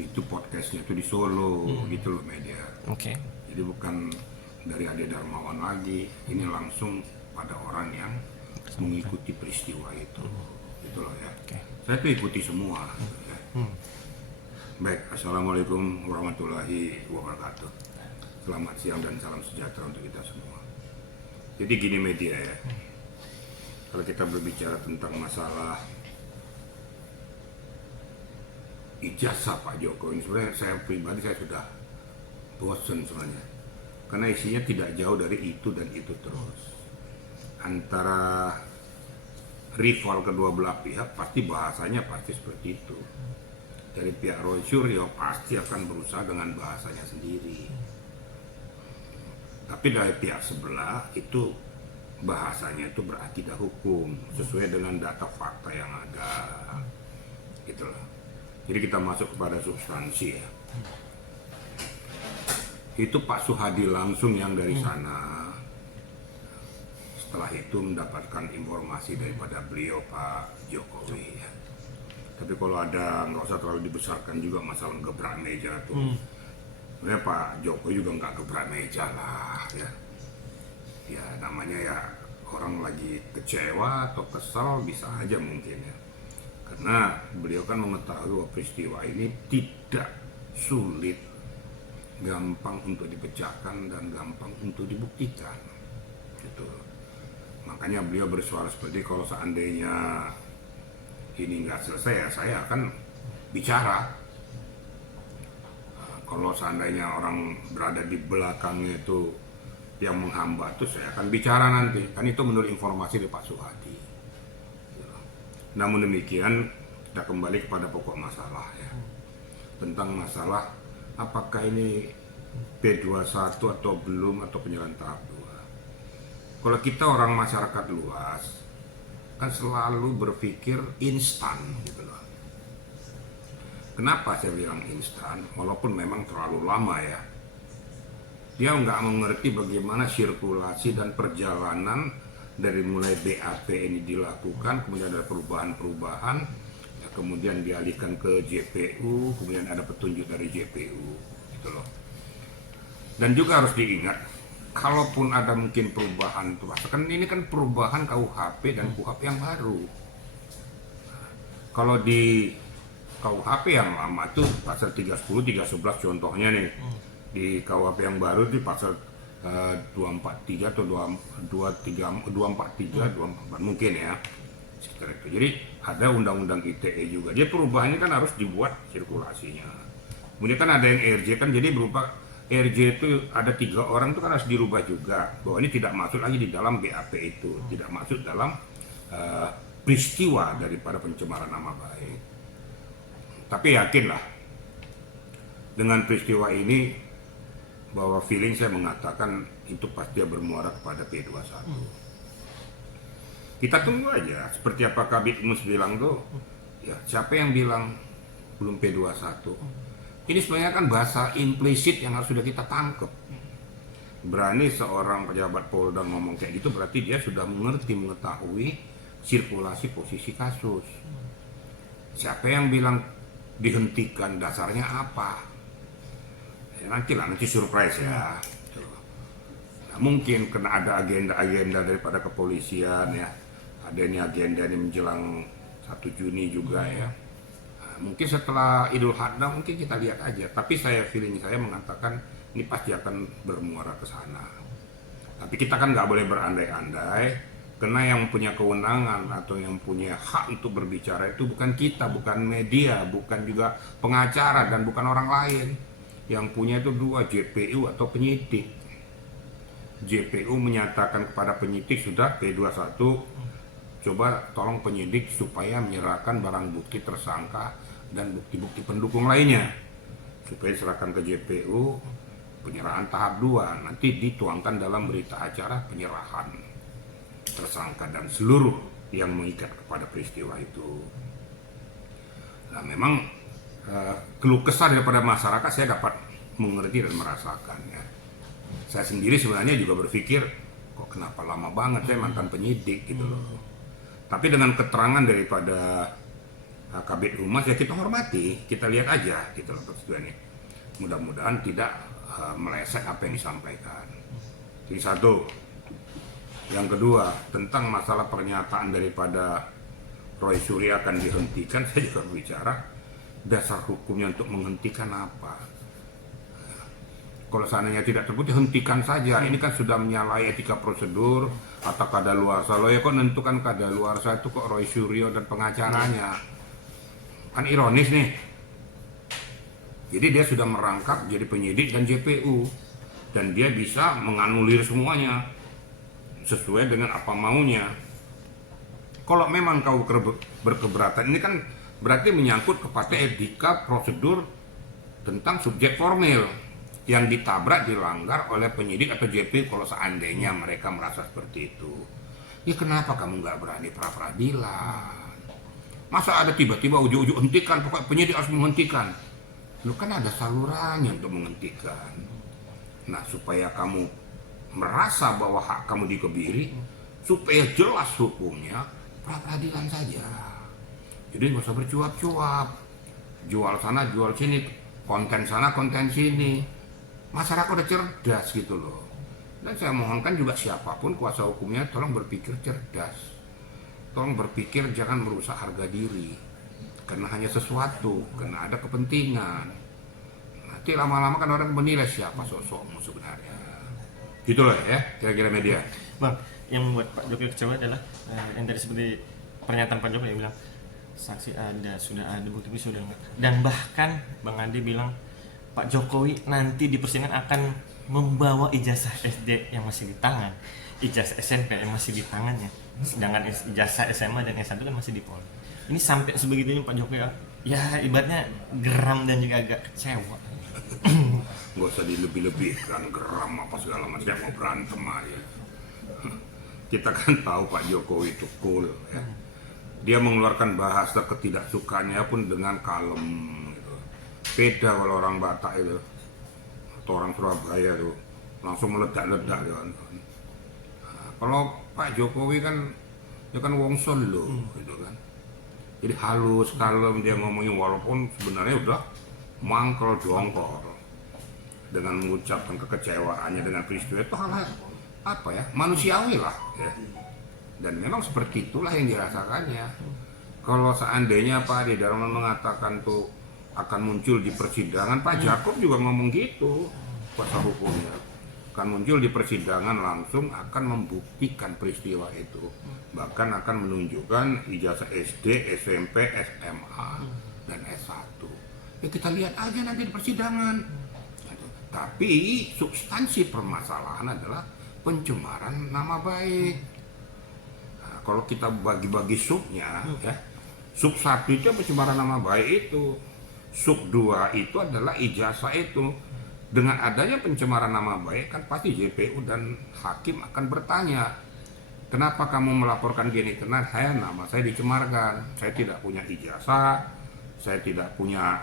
itu podcastnya itu di Solo gitu loh media. Oke. Jadi bukan dari Ade Darmawan lagi, ini langsung pada orang yang mengikuti peristiwa itu, gitu loh ya. Oke. Saya tuh ikuti semua. Ya. Baik, assalamualaikum warahmatullahi wabarakatuh. Selamat siang dan salam sejahtera untuk kita semua. Jadi gini media ya, kalau kita berbicara tentang masalah ijazah Pak Jokowi, sebenarnya saya pribadi saya sudah bosan sebenarnya, karena isinya tidak jauh dari itu dan itu terus. Antara rival kedua belah pihak pasti bahasanya pasti seperti itu. Dari pihak Roy Suryo pasti akan berusaha dengan bahasanya sendiri. Tapi dari pihak sebelah itu bahasanya itu berakidah hukum sesuai dengan data fakta yang ada, gitu loh. Jadi kita masuk kepada substansi ya. Itu Pak Suhadi langsung yang dari sana. Setelah itu mendapatkan informasi daripada beliau Pak Jokowi ya. Tapi kalau ada, nggak usah terlalu dibesarkan juga masalah gebrak meja tuh. Sebenarnya Pak Jokowi juga nggak gebrak meja lah ya. Ya namanya ya orang lagi kecewa atau kesal bisa aja mungkin ya. Karena beliau kan mengetahui bahwa peristiwa ini tidak sulit, gampang untuk dipecahkan dan gampang untuk dibuktikan. Gitu. Makanya beliau bersuara seperti kalau seandainya ini nggak selesai ya saya akan bicara. Kalau seandainya orang berada di belakangnya itu yang menghambat itu saya akan bicara nanti. Kan itu menurut informasi dari Pak Suhadi. Namun demikian kita kembali kepada pokok masalah ya. Tentang masalah apakah ini P21 atau belum atau penyerahan tahap 2. Kalau kita orang masyarakat luas kan selalu berpikir instan gitu loh. Kenapa saya bilang instan? Walaupun memang terlalu lama ya. Dia nggak mengerti bagaimana sirkulasi dan perjalanan dari mulai BAP ini dilakukan, kemudian ada perubahan-perubahan, ya, kemudian dialihkan ke JPU, kemudian ada petunjuk dari JPU, gitu loh. Dan juga harus diingat, kalaupun ada mungkin perubahan, kan ini kan perubahan KUHP dan KUHP yang baru. Kalau di KUHP yang lama itu pasal 310, 311 contohnya nih, di KUHP yang baru di pasal 243 atau 243 244 mungkin ya sekitar itu. Jadi ada undang-undang ITE juga. Jadi perubahannya kan harus dibuat sirkulasinya. Kemudian kan ada yang RJ kan, jadi berupa RJ itu ada 3 orang itu kan harus dirubah juga bahwa ini tidak masuk lagi di dalam BAP itu, tidak masuk dalam peristiwa daripada pencemaran nama baik. Tapi yakinlah dengan peristiwa ini bahwa feeling saya mengatakan itu pasti bermuara kepada P21. Kita tunggu aja seperti apa Kabit Mus bilang tuh, ya siapa yang bilang belum P21. Ini sebenarnya kan bahasa implisit yang harus sudah kita tangkap. Berani seorang pejabat Polda ngomong kayak gitu berarti dia sudah mengerti, mengetahui sirkulasi posisi kasus. Siapa yang bilang dihentikan, dasarnya apa? Ya, nanti surprise ya. Nah, mungkin kena ada agenda-agenda daripada kepolisian ya. Ada ini agenda ini menjelang 1 Juni juga ya. Nah, mungkin setelah Idul Adha mungkin kita lihat aja. Tapi feeling saya mengatakan ini pasti akan bermuara ke sana. Tapi kita kan nggak boleh berandai-andai. Karena yang punya kewenangan atau yang punya hak untuk berbicara itu bukan kita, bukan media, bukan juga pengacara dan bukan orang lain. Yang punya itu 2, JPU atau penyidik. JPU menyatakan kepada penyidik sudah P21, coba tolong penyidik supaya menyerahkan barang bukti tersangka dan bukti-bukti pendukung lainnya supaya diserahkan ke JPU, penyerahan tahap 2 nanti dituangkan dalam berita acara penyerahan tersangka dan seluruh yang mengikat kepada peristiwa itu. Nah memang keluh kesah daripada masyarakat saya dapat mengerti dan merasakan ya. Saya sendiri sebenarnya juga berpikir kok kenapa lama banget, saya mantan penyidik gitu loh. Tapi dengan keterangan daripada Kabid Humas ya kita hormati, kita lihat aja gitu loh persetujuannya. Mudah-mudahan tidak meleset apa yang disampaikan. Jadi satu. Yang kedua, tentang masalah pernyataan daripada Roy Suryo akan dihentikan, saya juga berbicara dasar hukumnya untuk menghentikan apa. Kalau seandainya tidak terbukti, hentikan saja. Ini kan sudah menyalahi etika prosedur atau kadaluarsa. Lo ya kok menentukan kadaluarsa itu kok Roy Suryo dan pengacaranya. Kan ironis nih. Jadi dia sudah merangkap jadi penyidik dan JPU. Dan dia bisa menganulir semuanya sesuai dengan apa maunya. Kalau memang kau berkeberatan, ini kan berarti menyangkut kepada etika prosedur tentang subjek formil yang ditabrak, dilanggar oleh penyidik atau JPU kalau seandainya mereka merasa seperti itu. Ya kenapa kamu nggak berani pra-peradilan? Masa ada tiba-tiba ujuk-ujuk hentikan, pokoknya penyidik harus menghentikan. Lu kan ada salurannya untuk menghentikan. Nah, supaya kamu merasa bahwa hak kamu dikebiri, supaya jelas hukumnya, pra-peradilan saja. Jadi nggak usah bercuap-cuap, jual sana, jual sini, konten sana, konten sini. Masyarakat udah cerdas gitu loh. Dan saya mohonkan juga siapapun kuasa hukumnya, tolong berpikir cerdas. Tolong berpikir jangan merusak harga diri. Karena hanya sesuatu, karena ada kepentingan. Nanti lama-lama kan orang menilai siapa sosokmu sebenarnya. Gitu loh ya, kira-kira media. Bang, yang membuat Pak Jokowi kecewa adalah yang tadi seperti pernyataan Pak Jokowi yang bilang saksi ada, sudah ada, bukti sudah enggak. Dan bahkan Bang Andi bilang Pak Jokowi nanti di persidangan akan membawa ijazah SD yang masih di tangan, ijazah SMP yang masih di tangannya, sedangkan ijazah SMA dan S1 kan masih di Polri. Ini sampai sebegitunya Pak Jokowi ya ibaratnya geram dan juga agak kecewa. Gak usah dilebih-lebihkan, geram apa segala macam, mau berantem aja. Kita kan tahu Pak Jokowi itu cool ya. Dia mengeluarkan bahasa ketidaksukaannya pun dengan kalem gitu. Beda kalau orang Batak itu atau orang Surabaya tuh langsung meledak-ledak gitu. Nah, kalau Pak Jokowi kan dia kan wong Solo gitu kan. Jadi halus, kalem dia ngomongnya walaupun sebenarnya udah mangkel jongkol dengan mengucapkan kekecewaannya dengan peristiwa itu hal apa ya, manusiawi lah ya. Dan memang seperti itulah yang dirasakannya. Kalau seandainya Pak Adi Darman mengatakan tuh akan muncul di persidangan, Pak Jakob juga ngomong gitu, kuasa hukumnya akan muncul di persidangan langsung akan membuktikan peristiwa itu, bahkan akan menunjukkan ijazah SD, SMP, SMA dan S1. Ya kita lihat aja nanti di persidangan. Tapi substansi permasalahan adalah pencemaran nama baik. Nah, kalau kita bagi-bagi subnya, ya, sub 1 itu pencemaran nama baik itu, sub 2 itu adalah ijazah itu. Dengan adanya pencemaran nama baik kan pasti JPU dan hakim akan bertanya, kenapa kamu melaporkan gini? Karena nama saya dicemarkan, saya tidak punya ijazah, saya tidak punya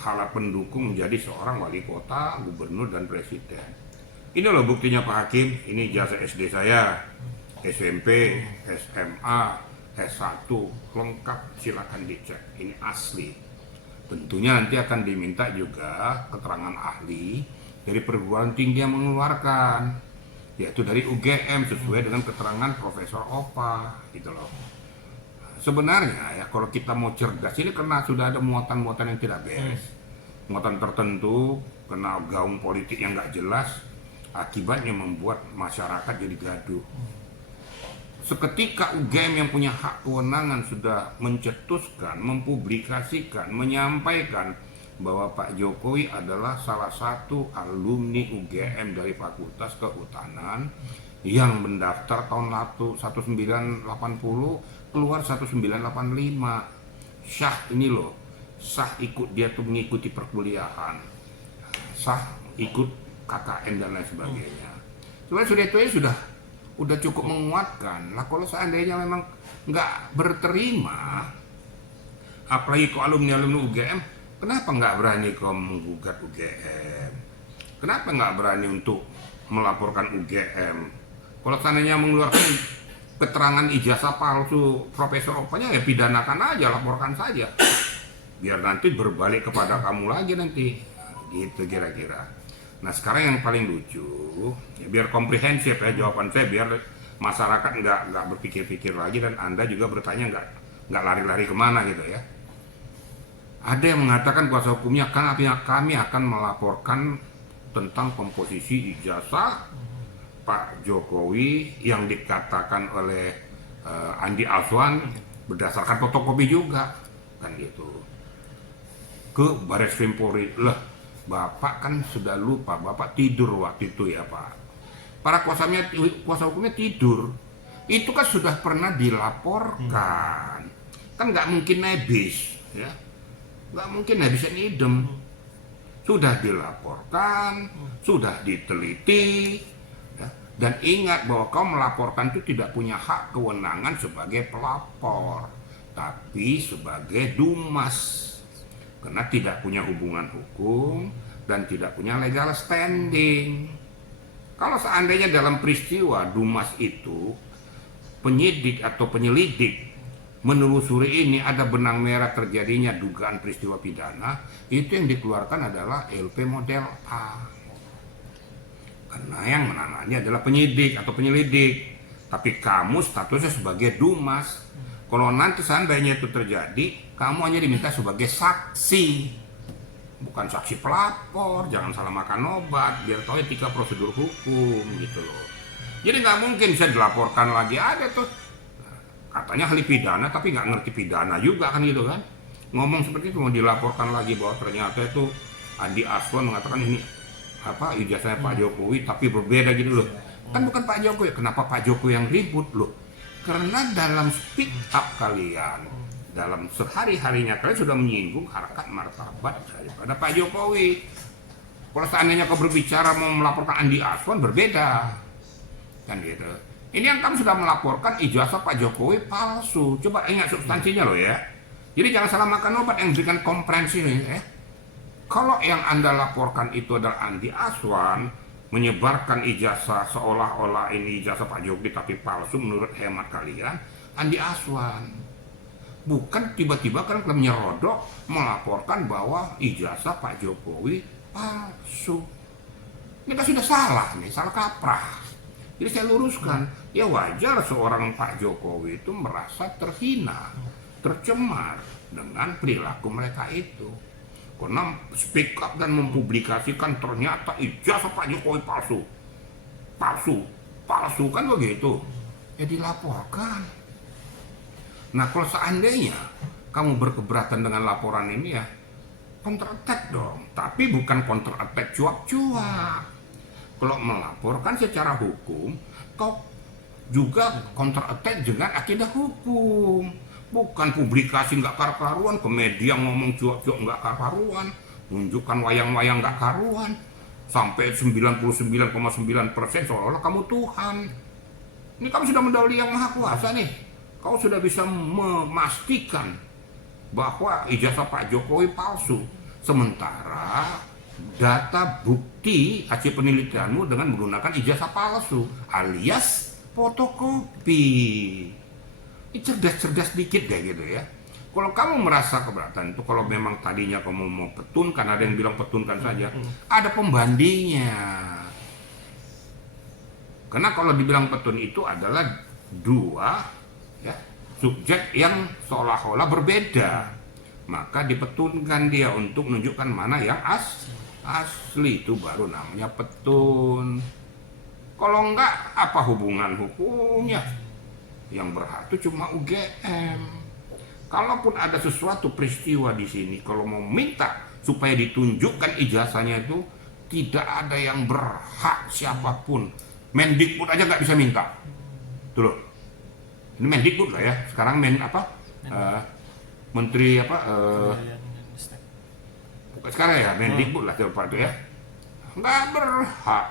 hal pendukung menjadi seorang wali kota, gubernur dan presiden. Ini loh buktinya Pak Hakim, ini ijazah SD saya, SMP, SMA, S1, lengkap, silakan dicek, ini asli. Tentunya nanti akan diminta juga keterangan ahli dari perguruan tinggi yang mengeluarkan, yaitu dari UGM sesuai dengan keterangan Profesor Opa, gitu loh. Sebenarnya ya kalau kita mau cerdas ini karena sudah ada muatan-muatan yang tidak beres, muatan tertentu, kena gaung politik yang nggak jelas, akibatnya membuat masyarakat jadi gaduh. Seketika UGM yang punya hak kewenangan sudah mencetuskan, mempublikasikan, menyampaikan bahwa Pak Jokowi adalah salah satu alumni UGM dari Fakultas Kehutanan yang mendaftar tahun 1980, keluar 1985. Sah ini loh, sah ikut dia tuh mengikuti perkuliahan, sah ikut KKN dan lain sebagainya. Sebenarnya sudah udah cukup menguatkan. Nah kalau seandainya memang nggak berterima, apalagi ke alumni UGM, kenapa nggak berani kau menggugat UGM? Kenapa nggak berani untuk melaporkan UGM? Kalau seandainya mengeluarkan keterangan ijazah palsu profesor opanya, ya pidanakan aja, laporkan saja. Biar nanti berbalik kepada kamu lagi nanti. Gitu kira-kira. Nah sekarang yang paling lucu, ya biar komprehensif ya jawaban saya, biar masyarakat nggak berpikir-pikir lagi dan Anda juga bertanya nggak lari-lari kemana gitu ya. Ada yang mengatakan kuasa hukumnya kami akan melaporkan tentang komposisi ijazah Pak Jokowi yang dikatakan oleh Andi Aswan berdasarkan fotokopi juga, kan gitu, ke Baris Krim Polri. Lah, Bapak kan sudah lupa, Bapak tidur waktu itu ya Pak. Para kuasa hukumnya tidur. Itu kan sudah pernah dilaporkan. Kan nggak mungkin nebis, ya. Nggak mungkin nebis dan idem. Sudah dilaporkan, sudah diteliti, ya. Dan ingat bahwa kau melaporkan itu tidak punya hak kewenangan sebagai pelapor, tapi sebagai dumas. Karena tidak punya hubungan hukum dan tidak punya legal standing. Kalau seandainya dalam peristiwa dumas itu penyidik atau penyelidik menelusuri ini ada benang merah terjadinya dugaan peristiwa pidana, itu yang dikeluarkan adalah LP model A. Karena yang menangani adalah penyidik atau penyelidik, tapi kamu statusnya sebagai dumas. Kalau nanti seandainya itu terjadi, kamu hanya diminta sebagai saksi, bukan saksi pelapor. Jangan salah makan obat, biar tahu etika prosedur hukum gitu loh. Jadi nggak mungkin bisa dilaporkan lagi. Ada tuh katanya ahli pidana tapi nggak ngerti pidana juga kan gitu kan, ngomong seperti itu, mau dilaporkan lagi bahwa ternyata itu Andi Aswan mengatakan ini apa ijazahnya Pak Jokowi tapi berbeda gitu loh. Kan bukan Pak Jokowi. Kenapa Pak Jokowi yang ribut loh? Karena dalam speak up kalian, dalam sehari-harinya kalian sudah menyinggung harkat martabat daripada Pak Jokowi. Kalau seandainya kau berbicara mau melaporkan Andi Aswan berbeda kan gitu. Ini yang kamu sudah melaporkan ijazah Pak Jokowi palsu. Coba ingat substansinya loh ya. Jadi jangan salah makan obat, yang berikan komprehensif ya. Kalau yang Anda laporkan itu adalah Andi Aswan menyebarkan ijazah seolah-olah ini ijazah Pak Jokowi tapi palsu menurut hemat kalian, Andi Aswan. Bukan tiba-tiba kan menyerodok melaporkan bahwa ijazah Pak Jokowi palsu. Ini kan sudah salah nih, salah kaprah. Jadi saya luruskan, ya wajar seorang Pak Jokowi itu merasa terhina, tercemar dengan perilaku mereka itu. Karena speak up dan mempublikasikan ternyata ijazah Pak Jokowi palsu. Palsu kan begitu. Ya dilaporkan. Nah kalau seandainya kamu berkeberatan dengan laporan ini ya counter attack dong. Tapi bukan counter attack cuap-cuap. Kalau melaporkan secara hukum, kau juga counter attack dengan akidah hukum. Bukan publikasi nggak karuan, ke media ngomong cuap-cuap nggak karuan, tunjukkan wayang-wayang nggak karuan, sampai 99,9% seolah-olah kamu Tuhan. Ini kamu sudah mendahului yang maha kuasa nih. Kau sudah bisa memastikan bahwa ijazah Pak Jokowi palsu. Sementara data bukti hasil penelitianmu dengan menggunakan ijazah palsu alias fotokopi. Ini cerdas-cerdas dikit kayak gitu ya. Kalau kamu merasa keberatan itu, kalau memang tadinya kamu mau petunkan, ada yang bilang petunkan saja, ada pembandingnya. Karena kalau dibilang petun itu adalah dua ya, subjek yang seolah-olah berbeda, maka dipetunkan dia untuk menunjukkan mana yang asli, itu baru namanya petun. Kalau enggak, apa hubungan hukumnya? Yang berhak itu cuma UGM. Kalaupun ada sesuatu peristiwa di sini, kalau mau minta supaya ditunjukkan ijazahnya itu, tidak ada yang berhak siapapun. Mendikbud aja nggak bisa minta. Tuh loh. Ini Mendikbud lah ya. Sekarang Menteri apa? Bukan sekarang ya, Mendikbud lah coba itu ya. Nggak berhak.